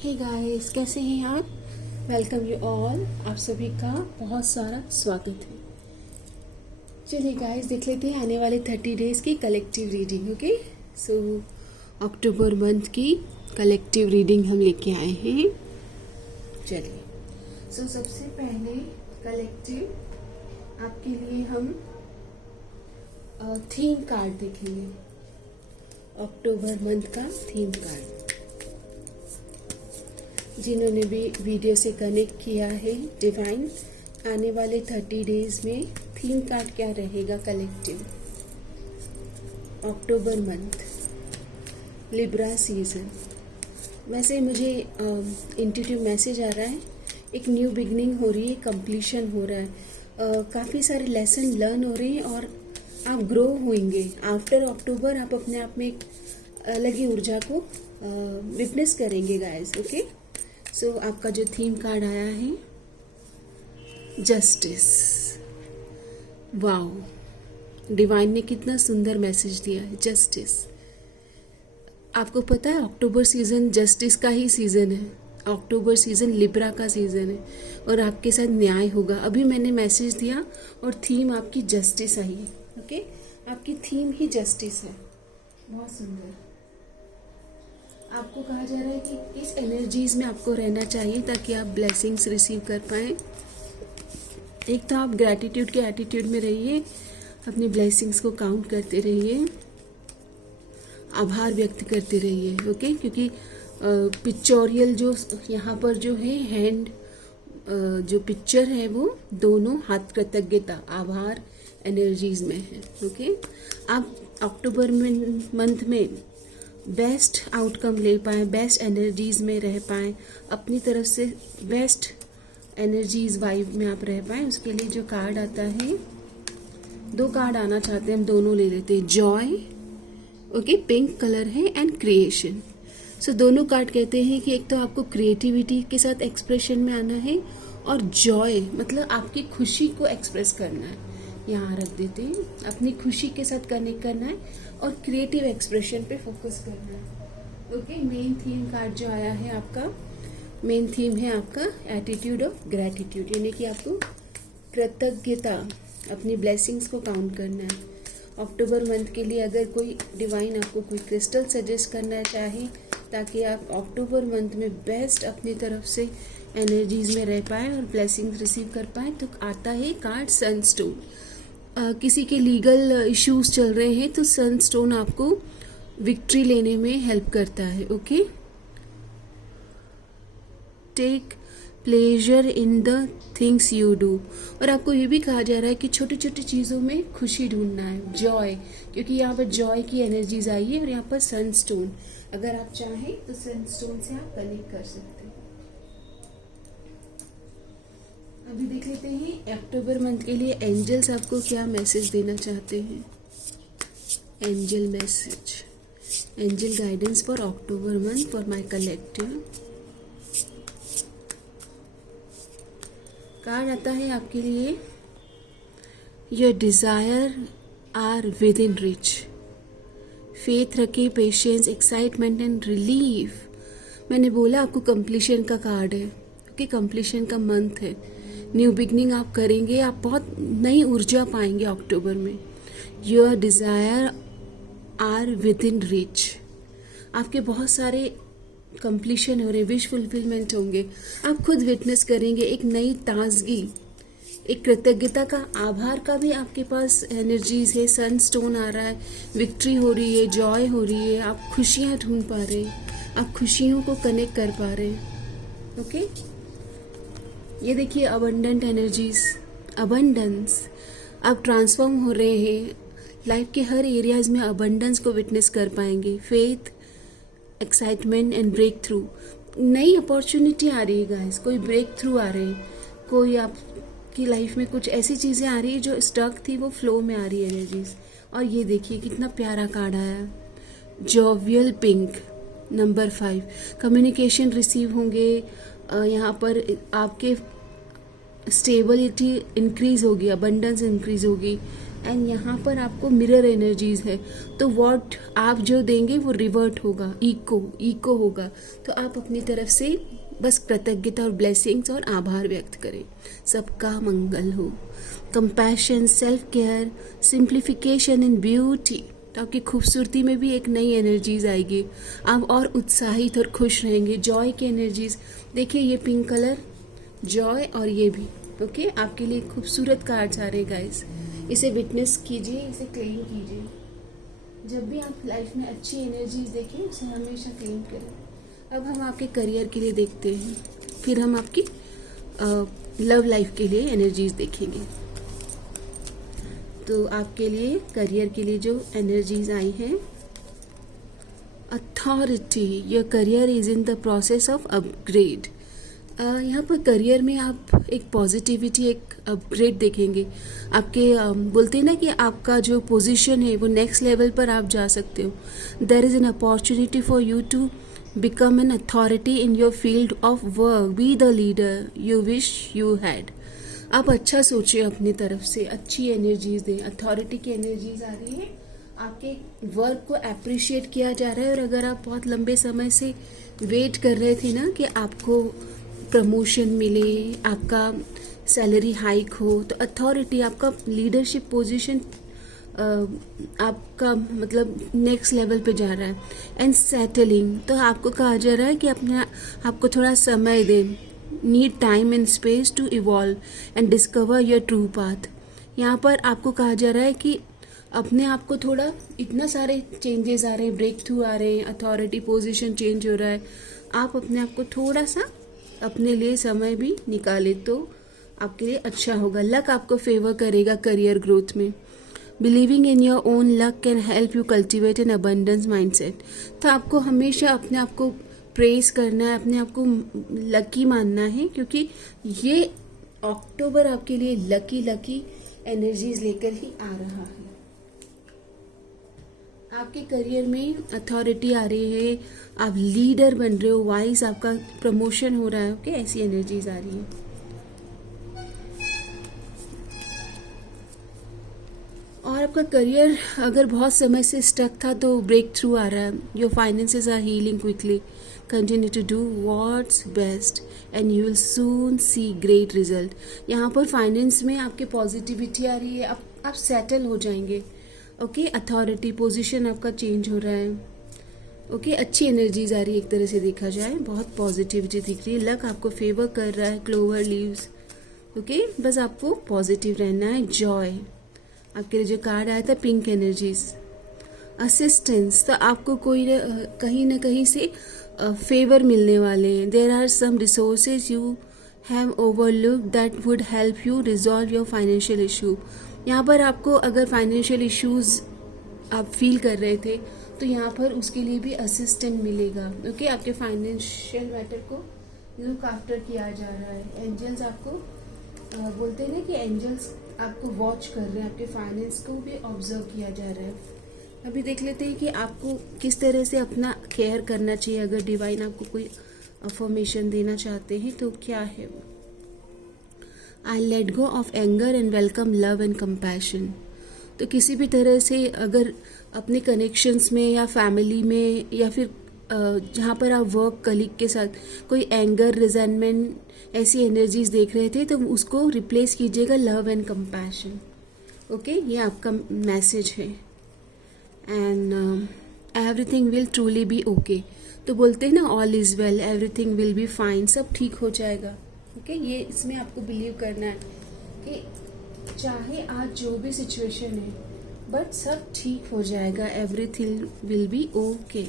Hey guys, कैसे हैं आप? Welcome you all. आप सभी का बहुत सारा स्वागत है। चलिए गाइस, देख लेते हैं आने वाले 30 डेज की कलेक्टिव रीडिंग। ओके, सो अक्टूबर मंथ की कलेक्टिव रीडिंग हम लेके आए हैं। चलिए, सो सबसे पहले कलेक्टिव आपके लिए हम थीम कार्ड देखेंगे। अक्टूबर मंथ का थीम कार्ड, जिन्होंने भी वीडियो से कनेक्ट किया है, डिवाइन आने वाले 30 डेज में थीम कार्ड क्या रहेगा कलेक्टिव अक्टूबर मंथ लिब्रा सीजन। वैसे मुझे इंट्यूटिव मैसेज आ रहा है, एक न्यू बिगनिंग हो रही है, कंप्लीशन हो रहा है, काफ़ी सारे लेसन लर्न हो रहे हैं और आप ग्रो होंगे। आफ्टर अक्टूबर आप अपने आप में एक अलग ही ऊर्जा को विटनेस करेंगे गाइस। ओके, सो आपका जो थीम कार्ड आया है, जस्टिस। वाओ, डिवाइन ने कितना सुंदर मैसेज दिया है, जस्टिस। आपको पता है अक्टूबर सीजन जस्टिस का ही सीजन है। अक्टूबर सीजन लिब्रा का सीजन है और आपके साथ न्याय होगा। अभी मैंने मैसेज दिया और थीम आपकी जस्टिस आई है। ओके, आपकी थीम ही जस्टिस है। बहुत सुंदर। आपको कहा जा रहा है कि किस एनर्जीज में आपको रहना चाहिए ताकि आप ब्लेसिंग्स रिसीव कर पाएँ। एक तो आप ग्रैटिट्यूड के एटीट्यूड में रहिए, अपनी ब्लेसिंग्स को काउंट करते रहिए, आभार व्यक्त करते रहिए। ओके, क्योंकि पिक्चोरियल जो यहाँ पर जो है हैंड जो पिक्चर है वो दोनों हाथ कृतज्ञता आभार एनर्जीज में है। ओके, आप अक्टूबर मंथ में बेस्ट आउटकम ले पाएँ, बेस्ट एनर्जीज में रह पाएँ, अपनी तरफ से बेस्ट एनर्जीज वाइब में आप रह पाएँ, उसके लिए जो कार्ड आता है, दो कार्ड आना चाहते हैं, हम दोनों ले लेते हैं। जॉय, ओके, पिंक कलर है, एंड क्रिएशन। सो दोनों कार्ड कहते हैं कि एक तो आपको क्रिएटिविटी के साथ एक्सप्रेशन में आना है और जॉय मतलब आपकी खुशी को एक्सप्रेस करना है। यहाँ रख देते हैं, अपनी खुशी के साथ कनेक्ट करना है और क्रिएटिव एक्सप्रेशन पे फोकस करना है। ओके, मेन थीम कार्ड जो आया है आपका, मेन थीम है आपका एटीट्यूड ऑफ ग्रैटिट्यूड, यानी कि आपको कृतज्ञता, अपनी ब्लेसिंग्स को काउंट करना है। अक्टूबर मंथ के लिए अगर कोई डिवाइन आपको कोई क्रिस्टल सजेस्ट करना चाहे ताकि आप अक्टूबर मंथ में बेस्ट अपनी तरफ से एनर्जीज में रह पाए और ब्लेसिंग्स रिसीव कर पाए, तो आता है कार्ड सनस्टोन। किसी के लीगल इश्यूज चल रहे हैं तो सनस्टोन आपको विक्ट्री लेने में हेल्प करता है। Okay, take pleasure in the things you do. और आपको ये भी कहा जा रहा है कि छोटी छोटी चीज़ों में खुशी ढूंढना है, जॉय, क्योंकि यहाँ पर जॉय की एनर्जीज आई है। और यहाँ पर सनस्टोन, अगर आप चाहें तो सनस्टोन से आप कनेक्ट कर सकते हैं। अभी देख लेते हैं अक्टूबर मंथ के लिए एंजल्स आपको क्या मैसेज देना चाहते हैं। Angel message, angel guidance for October month for my collective. Card आता है आपके लिए, your desire are within reach. Faith रखे, पेशेंस, एक्साइटमेंट एंड रिलीफ। मैंने बोला आपको कंप्लीशन का कार्ड है, क्योंकि कंप्लीशन का मंथ है, न्यू बिगनिंग आप करेंगे, आप बहुत नई ऊर्जा पाएंगे अक्टूबर में। Your desire are within reach, आपके बहुत सारे कंप्लीशन हो रहे, विश फुलफिलमेंट होंगे, आप खुद विटनेस करेंगे। एक नई ताजगी, एक कृतज्ञता का, आभार का भी आपके पास एनर्जीज है। सनस्टोन आ रहा है, विक्ट्री हो रही है, जॉय हो रही है, आप खुशियाँ ढूंढ पा रहे हैं, आप खुशियों को कनेक्ट कर पा रहे हैं। ओके, ये देखिए अबंडेंट एनर्जीज, अबंडेंस, आप ट्रांसफॉर्म हो रहे हैं, लाइफ के हर एरियाज में अबंडेंस को विटनेस कर पाएंगे। Faith, excitement and breakthrough, नई अपॉर्चुनिटी आ रही है गाइस, कोई ब्रेक थ्रू आ रहे हैं, कोई आपकी लाइफ में कुछ ऐसी चीज़ें आ रही है जो स्टक थी, वो फ्लो में आ रही है एनर्जीज। और ये देखिए कितना प्यारा कार्ड आया, jovial pink, number 5। Communication receive होंगे, यहाँ पर आपके स्टेबिलिटी इंक्रीज होगी, अबंडेंस इंक्रीज होगी, एंड यहाँ पर आपको मिरर एनर्जीज है, तो व्हाट आप जो देंगे वो रिवर्ट होगा, इको होगा। तो आप अपनी तरफ से बस कृतज्ञता और ब्लेसिंग्स और आभार व्यक्त करें। सबका मंगल हो। कंपैशन, सेल्फ केयर, सिंप्लीफिकेशन इन ब्यूटी, तो आपकी खूबसूरती में भी एक नई एनर्जीज आएगी। आप और उत्साहित और खुश रहेंगे। जॉय की एनर्जीज, देखिए ये पिंक कलर, जॉय, और ये भी ओके आपके लिए खूबसूरत कार्ड्स आ रहे गाइस। इसे विटनेस कीजिए, इसे क्लेम कीजिए। जब भी आप लाइफ में अच्छी एनर्जीज देखें उसे हमेशा क्लेम करें। अब हम आपके करियर के लिए देखते हैं, फिर हम आपकी लव लाइफ के लिए एनर्जीज देखेंगे। तो आपके लिए करियर के लिए जो एनर्जीज आई हैं, authority, your career is in the process of upgrade. यहाँ पर करियर में आप एक पॉजिटिविटी, एक अपग्रेड देखेंगे। आपके बोलते हैं ना कि आपका जो पोजीशन है वो नेक्स्ट लेवल पर आप जा सकते हो। There is an opportunity for you to become an authority in your field of work, be the leader you wish you had. आप अच्छा सोचिए, अपनी तरफ से अच्छी एनर्जीज दें। अथॉरिटी की एनर्जीज आ रही है, आपके वर्क को अप्रिशिएट किया जा रहा है। और अगर आप बहुत लंबे समय से वेट कर रहे थे ना कि आपको प्रमोशन मिले, आपका सैलरी हाइक हो, तो अथॉरिटी, आपका लीडरशिप पोजीशन आपका मतलब नेक्स्ट लेवल पे जा रहा है। एंड सेटलिंग, तो आपको कहा जा रहा है कि अपने आपको थोड़ा समय दें। Need time and space to evolve and discover your true path. यहाँ पर आपको कहा जा रहा है कि अपने आप को थोड़ा, इतना सारे चेंजेस आ रहे हैं, ब्रेक थ्रू आ रहे हैं, अथॉरिटी पोजीशन चेंज हो रहा है। आप अपने आप को थोड़ा सा अपने लिए समय भी निकाले तो आपके लिए अच्छा होगा। लक आपको फेवर करेगा करियर ग्रोथ में। Believing in your own luck can help you cultivate N abundance mindset. तो आपको हमेशा अपने आप को प्रेस करना है, अपने आप को लकी मानना है, क्योंकि ये अक्टूबर आपके लिए लकी एनर्जीज लेकर ही आ रहा है। आपके करियर में अथॉरिटी आ रही है, आप लीडर बन रहे हो, वाइज आपका प्रमोशन हो रहा है। ओके, ऐसी एनर्जीज आ रही है। और आपका करियर अगर बहुत समय से स्टक था तो ब्रेक थ्रू आ रहा है। Your finances are healing quickly. Continue to do what's best and you will soon see great result. यहाँ पर फाइनेंस में आपके पॉजिटिविटी आ रही है, आप सेटल हो जाएंगे। ओके, अथॉरिटी पोजीशन आपका चेंज हो रहा है। ओके, अच्छी एनर्जीज आ रही है, एक तरह से देखा जाए बहुत पॉजिटिविटी दिख रही है। लक आपको फेवर कर रहा है, क्लोवर लीव्स। ओके, बस आपको पॉजिटिव रहना है। जॉय, आपके लिए जो कार्ड आया था पिंक एनर्जीज। असिस्टेंस, तो आपको कोई कहीं ना कहीं से फेवर मिलने वाले हैं। There are some resources you have overlooked that would help you resolve your financial issue. यहाँ पर आपको अगर फाइनेंशियल इश्यूज आप फील कर रहे थे तो यहाँ पर उसके लिए भी असिस्टेंट मिलेगा। ओके, आपके फाइनेंशियल मैटर को लुक आफ्टर किया जा रहा है। एंजल्स आपको बोलते हैं ना कि एंजल्स आपको वॉच कर रहे हैं, आपके फाइनेंस को भी ऑब्जर्व किया जा रहा है। अभी देख लेते हैं कि आपको किस तरह से अपना केयर करना चाहिए। अगर डिवाइन आपको कोई अफर्मेशन देना चाहते हैं तो क्या है वो? I let go of anger and welcome love and compassion. तो किसी भी तरह से अगर अपने कनेक्शंस में या फैमिली में या फिर जहाँ पर आप वर्क कलीग के साथ कोई एंगर, रिजेंटमेंट ऐसी एनर्जीज देख रहे थे तो उसको रिप्लेस कीजिएगा लव एंड कंपैशन। ओके, ये आपका मैसेज है। And everything will truly be okay. तो बोलते हैं ना all is well, everything will be fine, सब ठीक हो जाएगा। ओके, ये इसमें आपको बिलीव करना है कि चाहे आज जो भी सिचुएशन है बट सब ठीक हो जाएगा। Everything will B okay,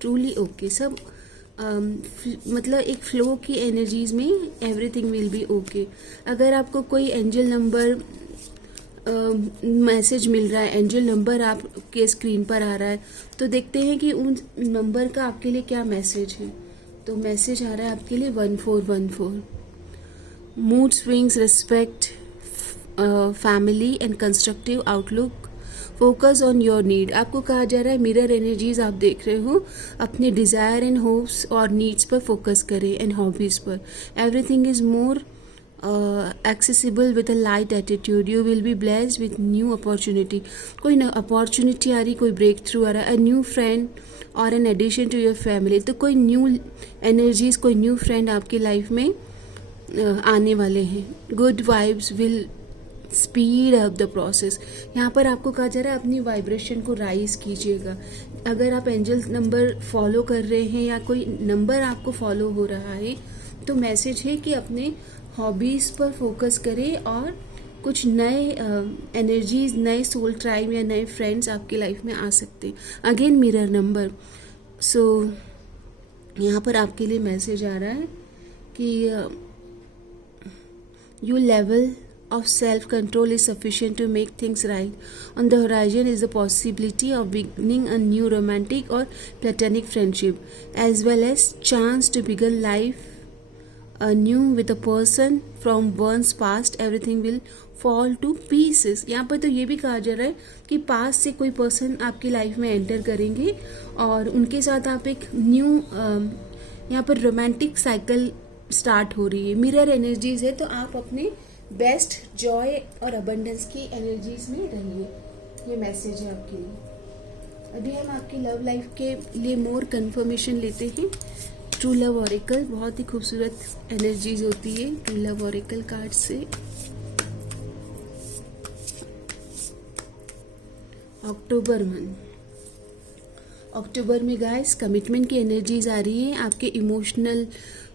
truly okay. सब मतलब एक फ्लो की एनर्जीज में एवरीथिंग विल बी ओके। अगर आपको कोई एंजल नंबर मैसेज मिल रहा है, एंजल नंबर आपके स्क्रीन पर आ रहा है, तो देखते हैं कि उन नंबर का आपके लिए क्या मैसेज है। तो मैसेज आ रहा है आपके लिए 1414। Mood swings, respect family and constructive outlook, focus on your need. आपको कहा जा रहा है मिरर एनर्जीज आप देख रहे हो, अपने डिज़ायर एंड होप्स और नीड्स पर फोकस करें एंड हॉबीज़ पर। Everything is more accessible with a light attitude. You will be blessed with new opportunity. कोई न अपॉर्चुनिटी आ रही, कोई ब्रेक थ्रू आ रहा है, a new friend और an addition to your family. तो कोई न्यू एनर्जीज, कोई न्यू फ्रेंड आपकी लाइफ में आने वाले हैं. Good vibes will speed up the process. यहाँ पर आपको कहा जा रहा है अपनी वाइब्रेशन को राइज कीजिएगा. अगर आप एंजल नंबर फॉलो कर रहे हैं या कोई नंबर आपको फॉलो हो रहा है, तो मैसेज है कि अपने हॉबीज़ पर फोकस करें और कुछ नए एनर्जीज, नए सोल ट्राइब या नए फ्रेंड्स आपकी लाइफ में आ सकते हैं. Again mirror number. सो यहाँ पर आपके लिए मैसेज आ रहा है कि your level of self-control is sufficient to make things right. On the horizon is the possibility of beginning a new romantic or platonic friendship, as well as chance to begin life anew with a person from one's past. Everything will fall to pieces. यहाँ पर तो ये भी कहा जा रहा है कि पास से कोई पर्सन आपकी लाइफ में एंटर करेंगे और उनके साथ आप एक न्यू यहाँ पर रोमांटिक साइकिल स्टार्ट हो रही है. मिरर एनर्जीज है, तो आप अपने बेस्ट जॉय और अबंडेंस की एनर्जीज में रहिए. ये मैसेज है आपके लिए. अभी हम आपकी लव लाइफ के लिए मोर कंफर्मेशन लेते हैं. ट्रू लव ऑरेकल, बहुत ही खूबसूरत एनर्जीज होती है ट्रू लव ऑरेकल कार्ड से. अक्टूबर मंथ, अक्टूबर में गाइस कमिटमेंट की एनर्जीज आ रही है. आपके इमोशनल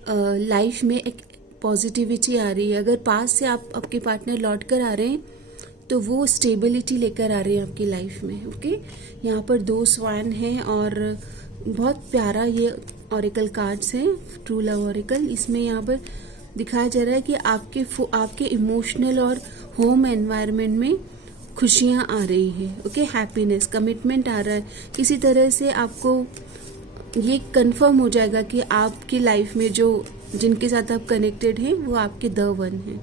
लाइफ में एक पॉजिटिविटी आ रही है. अगर पास से आप आपके पार्टनर लौट कर आ रहे हैं तो वो स्टेबिलिटी लेकर आ रहे हैं आपकी लाइफ में. ओके, यहाँ पर 2 स्वान हैं और बहुत प्यारा ये ऑरेकल कार्ड्स हैं, ट्रू लव ऑरेकल. इसमें यहाँ पर दिखाया जा रहा है कि आपके इमोशनल और होम एनवायरनमेंट में खुशियाँ आ रही हैं. ओके, हैप्पीनेस, कमिटमेंट आ रहा है. किसी तरह से आपको ये कंफर्म हो जाएगा कि आपकी लाइफ में जो जिनके साथ आप कनेक्टेड हैं वो आपके द वन हैं.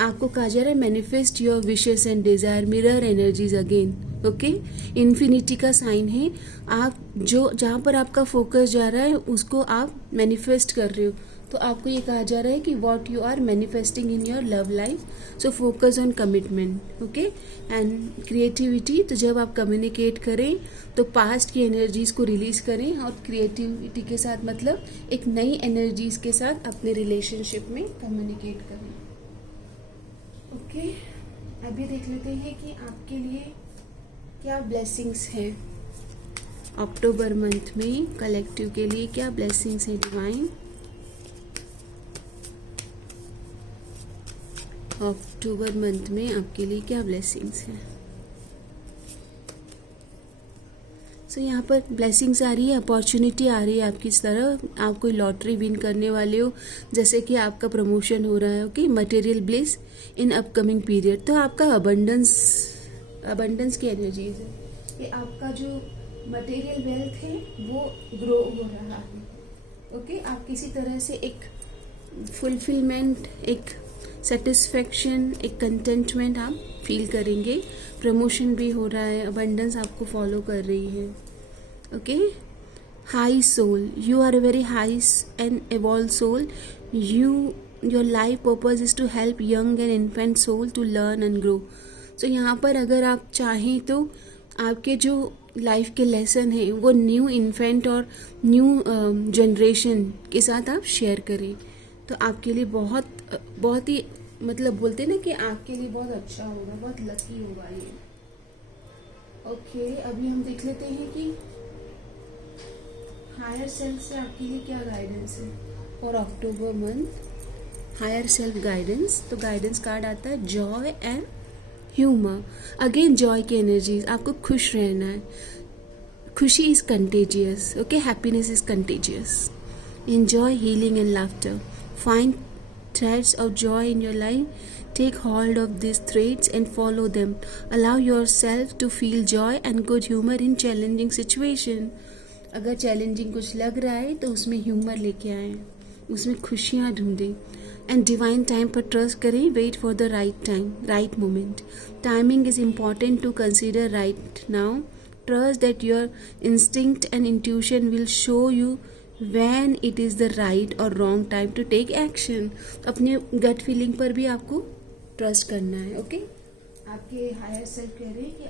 आपको कहा जा रहा है manifest your wishes and desire. Mirror energies again. Okay, infinity का साइन है. आप जो जहाँ पर आपका फोकस जा रहा है उसको आप मैनिफेस्ट कर रहे हो. तो आपको ये कहा जा रहा है कि what you are manifesting in your love life. So focus on commitment. Okay, and creativity. तो जब आप कम्युनिकेट करें तो पास्ट की एनर्जीज को रिलीज करें और क्रिएटिविटी के साथ मतलब एक नई एनर्जीज के साथ अपने रिलेशनशिप में कम्युनिकेट करें. ओके, अभी देख लेते हैं कि आपके लिए क्या ब्लेसिंग्स हैं अक्टूबर मंथ में. कलेक्टिव के लिए क्या ब्लेसिंग्स हैं डिवाइन अक्टूबर मंथ में आपके लिए क्या ब्लेसिंग्स हैं. सो यहाँ पर ब्लेसिंग्स आ रही है, अपॉर्चुनिटी आ रही है आपकी तरफ. आप कोई लॉटरी विन करने वाले हो, जैसे कि आपका प्रमोशन हो रहा है. Okay, material bliss in upcoming period. तो आपका अबंडेंस की एनर्जीज है. ये आपका जो मटेरियल वेल्थ है वो ग्रो हो रहा है. ओके, आप किसी तरह से एक फुलफिलमेंट, एक सेटिस्फेक्शन, एक कंटेंटमेंट आप फील करेंगे. प्रमोशन भी हो रहा है, अबंडेंस आपको फॉलो कर रही है. Okay, high soul, you are a very high and evolved soul. Your life purpose is to help young and infant soul to learn and grow. So यहाँ पर अगर आप चाहें तो आपके जो लाइफ के लेसन हैं वो न्यू इन्फेंट और न्यू जनरेशन के साथ आप शेयर करें. तो आपके लिए बहुत ही मतलब बोलते हैं ना कि आपके लिए बहुत अच्छा होगा, बहुत लकी होगा ये. ओके, अभी हम देख लेते हैं कि हायर सेल्फ से आपके लिए क्या गाइडेंस है for October month. Higher self guidance. तो गाइडेंस कार्ड आता है joy and humour. Again joy की एनर्जीज. आपको खुश रहना है. खुशी is contagious. Okay, happiness is contagious. Enjoy healing and laughter. Find threads of joy in your life. Take hold of these threads and follow them. Allow yourself to feel joy and good humor in challenging situation. अगर challenging कुछ लग रहा है तो उसमें humour लेके आएं, उसमें खुशियाँ ढूंढें. एंड डिवाइन टाइम पर ट्रस्ट करें. Wait for the right time, right moment. Timing is important to consider right now. Trust that your instinct and intuition will show you when it is the right और wrong time to take action. अपने gut feeling पर भी आपको trust करना है। Okay, आपके higher self कह रहे हैं कि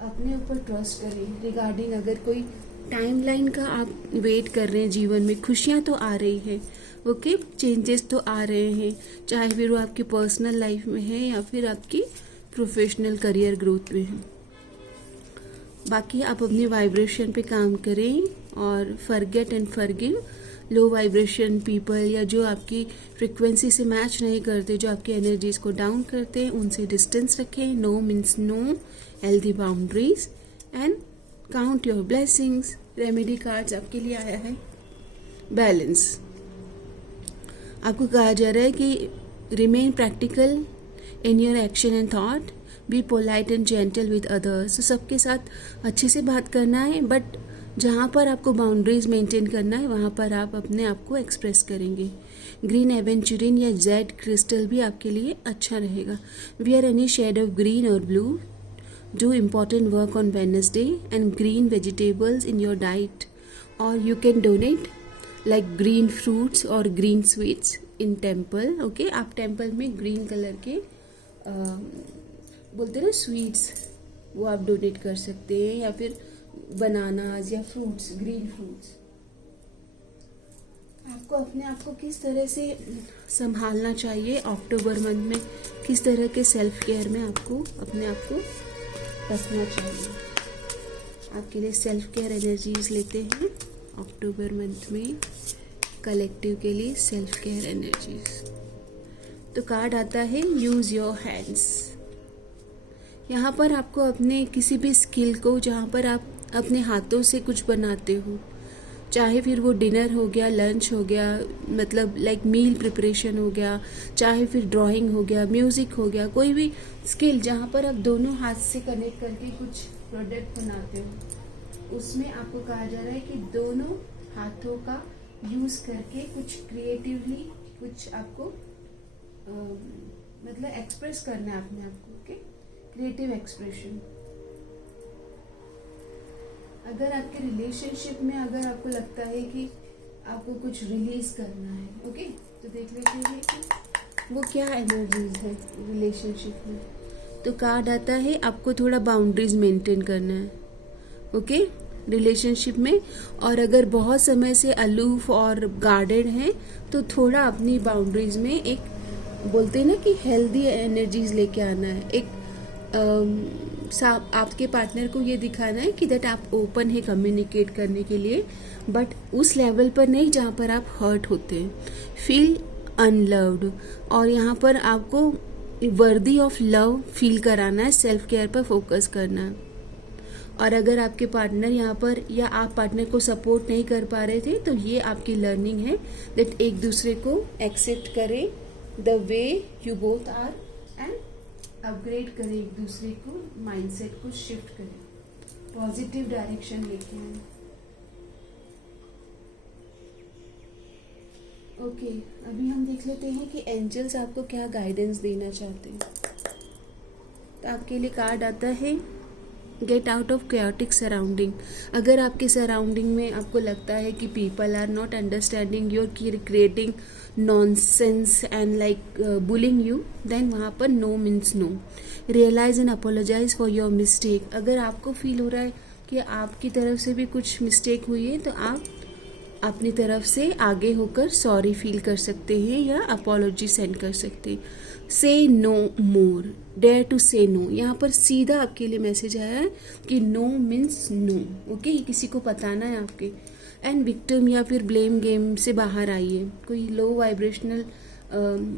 अपने ऊपर ट्रस्ट करें रिगार्डिंग अगर कोई टाइमलाइन का आप वेट कर रहे हैं जीवन में। खुशियाँ तो आ रही है, ओके, चेंजेस तो आ रहे हैं, चाहे फिर वो आपकी पर्सनल लाइफ में है या फिर आपकी प्रोफेशनल करियर ग्रोथ में है। बाकी आप अपनी वाइब्रेशन पे काम करें और forget and forgive low vibration people या जो आपकी फ्रिक्वेंसी से मैच नहीं करते, जो आपकी एनर्जीज को डाउन करते हैं, उनसे डिस्टेंस रखें। No means no, healthy boundaries and count your blessings. Remedy cards आपके लिए आया है बैलेंस। आपको कहा जा रहा है कि remain practical in your action and thought, be polite and gentle with others. तो सबके साथ अच्छे से बात करना है, बट जहाँ पर आपको बाउंड्रीज मेंटेन करना है वहाँ पर आप अपने आप को एक्सप्रेस करेंगे। ग्रीन एवेंचुरिन या जेड क्रिस्टल भी आपके लिए अच्छा रहेगा। Wear any shade of green और blue, do important work on Wednesday and green vegetables in your diet, और you can donate like green fruits और green sweets in temple. Okay, आप टेम्पल में ग्रीन कलर के बोलते हैं ना sweets, वो आप डोनेट कर सकते हैं, या फिर बनानाज या फ्रूट्स, ग्रीन फ्रूट्स। आपको अपने आप को किस तरह से संभालना चाहिए अक्टूबर मंथ में, किस तरह के सेल्फ केयर में आपको अपने आप को रखना चाहिए। आपके लिए सेल्फ केयर एनर्जीज लेते हैं अक्टूबर मंथ में, कलेक्टिव के लिए सेल्फ केयर एनर्जीज। तो कार्ड आता है यूज योर हैंड्स। यहाँ पर आपको अपने किसी भी स्किल को, जहाँ पर आप अपने हाथों से कुछ बनाते हो, चाहे फिर वो डिनर हो गया, लंच हो गया, मतलब लाइक मील प्रिपरेशन हो गया, चाहे फिर ड्राइंग हो गया, म्यूज़िक हो गया, कोई भी स्किल जहाँ पर आप दोनों हाथ से कनेक्ट करके कुछ प्रोडक्ट बनाते हो, उसमें आपको कहा जा रहा है कि दोनों हाथों का यूज़ करके कुछ क्रिएटिवली कुछ आपको मतलब एक्सप्रेस करना है अपने आप को। Okay, creative expression. अगर आपके रिलेशनशिप में अगर आपको लगता है कि आपको कुछ रिलीज करना है, ओके, तो देख लेते हैं कि वो क्या एनर्जीज है रिलेशनशिप में। तो कार्ड आता है आपको थोड़ा बाउंड्रीज मेंटेन करना है, ओके, रिलेशनशिप में। और अगर बहुत समय से अलूफ और गार्डेड है तो थोड़ा अपनी बाउंड्रीज में एक बोलते हैं ना कि हेल्दी एनर्जीज लेके आना है। एक आपके पार्टनर को ये दिखाना है कि दैट आप ओपन है कम्युनिकेट करने के लिए, बट उस लेवल पर नहीं जहाँ पर आप हर्ट होते हैं, फील अनलव्ड। और यहाँ पर आपको वर्दी ऑफ लव फील कराना है, सेल्फ केयर पर फोकस करना है। और अगर आपके पार्टनर यहाँ पर या आप पार्टनर को सपोर्ट नहीं कर पा रहे थे, तो ये आपकी लर्निंग है दैट एक दूसरे को एक्सेप्ट करें the way you both are and upgrade करें एक दूसरे को, माइंडसेट को शिफ्ट करें, पॉजिटिव डायरेक्शन लेके आए। ओके, अभी हम देख लेते हैं कि एंजल्स आपको क्या गाइडेंस देना चाहते हैं। तो आपके लिए कार्ड आता है get out of chaotic surrounding. अगर आपके सराउंडिंग में आपको लगता है कि people are not understanding you, creating nonsense and like bullying you, then वहाँ पर no means no. Realise and apologise for your mistake. अगर आपको फील हो रहा है कि आपकी तरफ से भी कुछ मिस्टेक हुई है, तो आप अपनी तरफ से आगे होकर सॉरी फील कर सकते हैं या अपोलॉजी सेंड कर सकते हैं। से नो मोर, डेयर टू से नो। यहाँ पर सीधा आपके लिए मैसेज आया है कि नो मीन्स नो, ओके, किसी को बताना है आपके। एंड विक्टिम या फिर ब्लेम गेम से बाहर आइए। कोई लो वाइब्रेशनल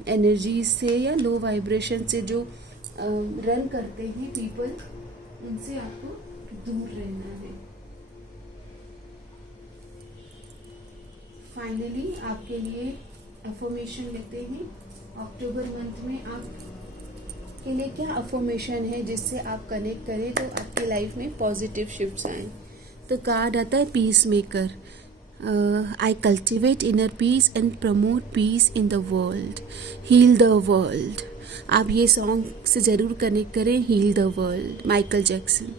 एनर्जीज से या लो वाइब्रेशन से जो रन करते हैं पीपल, उनसे आपको दूर रहना है। फाइनली आपके लिए अफर्मेशन लेते हैं अक्टूबर मंथ में। आप के लिए क्या अफर्मेशन है जिससे आप कनेक्ट करें तो आपकी लाइफ में पॉजिटिव शिफ्ट्स आएँ। तो कार्ड आता है peacemaker. I cultivate inner peace and promote peace in the world, heal the world. आप ये सॉन्ग से ज़रूर कनेक्ट करें, heal the world, Michael Jackson.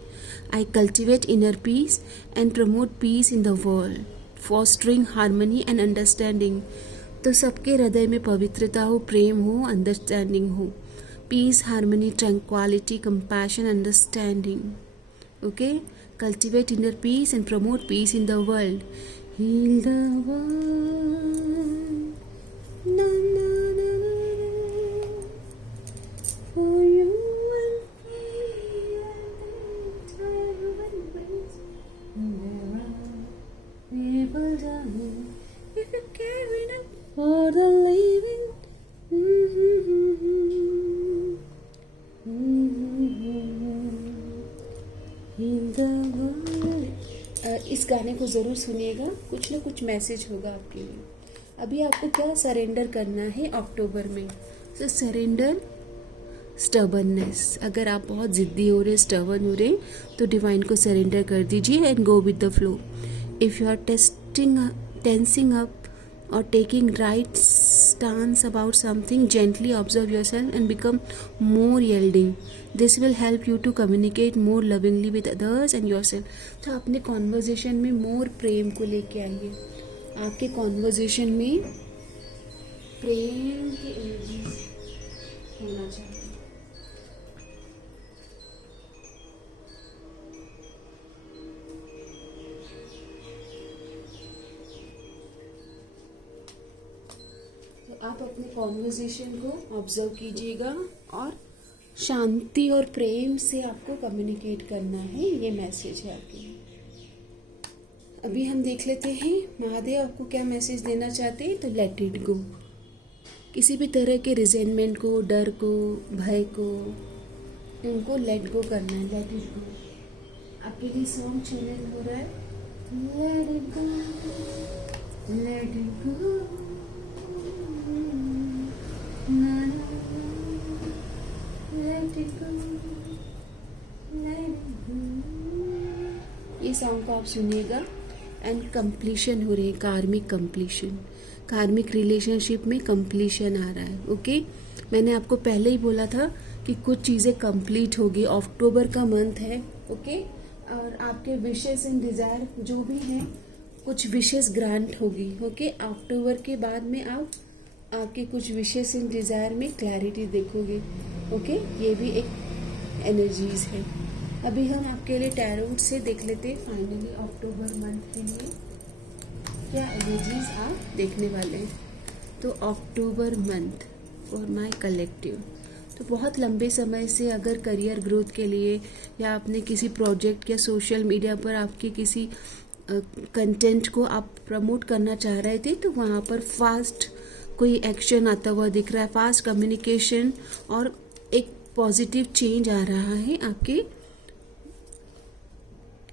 I cultivate inner peace and promote peace in the world, fostering harmony and understanding. तो सबके हृदय में पवित्रता हो, प्रेम हो, अंडरस्टैंडिंग हो। Peace, harmony, tranquillity, compassion, understanding. Okay, cultivate inner peace and promote peace in the world. Heal the world, na na na na na, for you and me and everyone waits. There are people dying. If you care enough for the living. Heal the world. इस गाने को ज़रूर सुनिएगा, कुछ ना कुछ message होगा आपके लिए। अभी आपको क्या सरेंडर करना है अक्टूबर में? सो सरेंडर स्टबर्ननेस। अगर आप बहुत ज़िद्दी हो रहे, स्टबर्न हो रहे, तो डिवाइन को सरेंडर कर दीजिए and go with the flow. If you are tensing up or taking right stance about something, gently observe yourself and become more yielding. This will help you to communicate more lovingly with others and yourself. तो अपने conversation में मोर प्रेम को लेके आइए। आपके conversation में प्रेम की energy होना चाहिए। आप अपने कॉन्वर्जेशन को ऑब्जर्व कीजिएगा और शांति और प्रेम से आपको कम्युनिकेट करना है। ये मैसेज है आपके लिए। अभी हम देख लेते हैं महादेव आपको क्या मैसेज देना चाहते हैं। तो लेट इट गो। किसी भी तरह के रिजेंटमेंट को, डर को, भय को, इनको लेट गो करना है। Let it go. आपके लिए सॉन्ग चैनल हो रहा है, let it go, let it go. ये सॉन्ग को आप सुनिएगा एंड कंप्लीशन हो रही है, कार्मिक कंप्लीशन। कार्मिक रिलेशनशिप में कंप्लीशन आ रहा है। ओके, मैंने आपको पहले ही बोला था कि कुछ चीज़ें कंप्लीट होगी। अक्टूबर का मंथ है। ओके, और आपके विशेस एंड डिज़ायर जो भी हैं, कुछ विशेस ग्रांट होगी। ओके, अक्टूबर के बाद में आप आपके कुछ विशेस एंड डिज़ायर में क्लैरिटी देखोगे। ओके, ये भी एक एनर्जीज है। अभी हम आपके लिए टैरोट से देख लेते हैं फाइनली अक्टूबर मंथ के लिए क्या एनर्जीज आप देखने वाले हैं। तो अक्टूबर मंथ फॉर माय कलेक्टिव। तो बहुत लंबे समय से अगर करियर ग्रोथ के लिए या अपने किसी प्रोजेक्ट या सोशल मीडिया पर आपके किसी कंटेंट को आप प्रमोट करना चाह रहे थे, तो वहाँ पर फास्ट कोई एक्शन आता हुआ दिख रहा है, फास्ट कम्युनिकेशन और एक पॉजिटिव चेंज आ रहा है।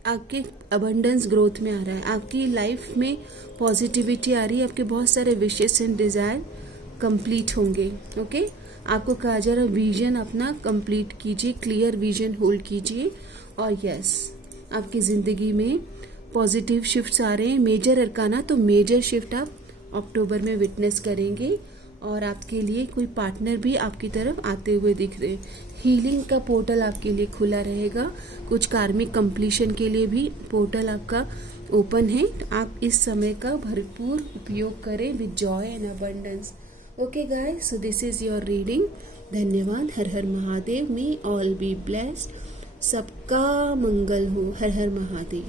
आपके अबंडेंस ग्रोथ में आ रहा है। आपकी लाइफ में पॉजिटिविटी आ रही है। आपके बहुत सारे विशेस एंड डिज़ायर कंप्लीट होंगे। ओके, आपको कहा जा रहा है विजन अपना कंप्लीट कीजिए, क्लियर विजन होल्ड कीजिए। और यस, आपकी ज़िंदगी में पॉजिटिव शिफ्ट्स आ रहे हैं। मेजर अरकाना, तो मेजर शिफ्ट आप अक्टूबर में विटनेस करेंगे और आपके लिए कोई पार्टनर भी आपकी तरफ आते हुए दिख रहे हैं। हीलिंग का पोर्टल आपके लिए खुला रहेगा। कुछ कार्मिक कंप्लीशन के लिए भी पोर्टल आपका ओपन है। आप इस समय का भरपूर उपयोग करें with Joy and abundance. Okay guys, so this is your reading. धन्यवाद। हर हर महादेव। मे ऑल बी ब्लेस्ड। सबका मंगल हो। हर हर महादेव।